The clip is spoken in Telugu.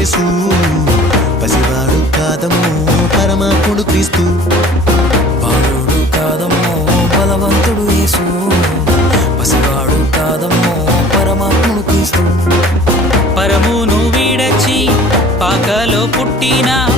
యేసు, పసివాడు కాదమ్మో పరమాత్ముడు క్రీస్తు. బాలుడు కాదమ్మో బలవంతుడు యేసు, పసివాడు కాదమ్మో పరమాత్ముడు క్రీస్తు. పరమును వీడచి పాకలో పుట్టిన